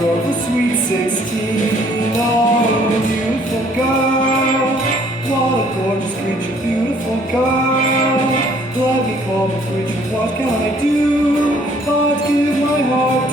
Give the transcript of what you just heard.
You're the sweet 16, oh, beautiful girl. What a gorgeous creature, beautiful girl. Let me call the creature, what can I do but give my heart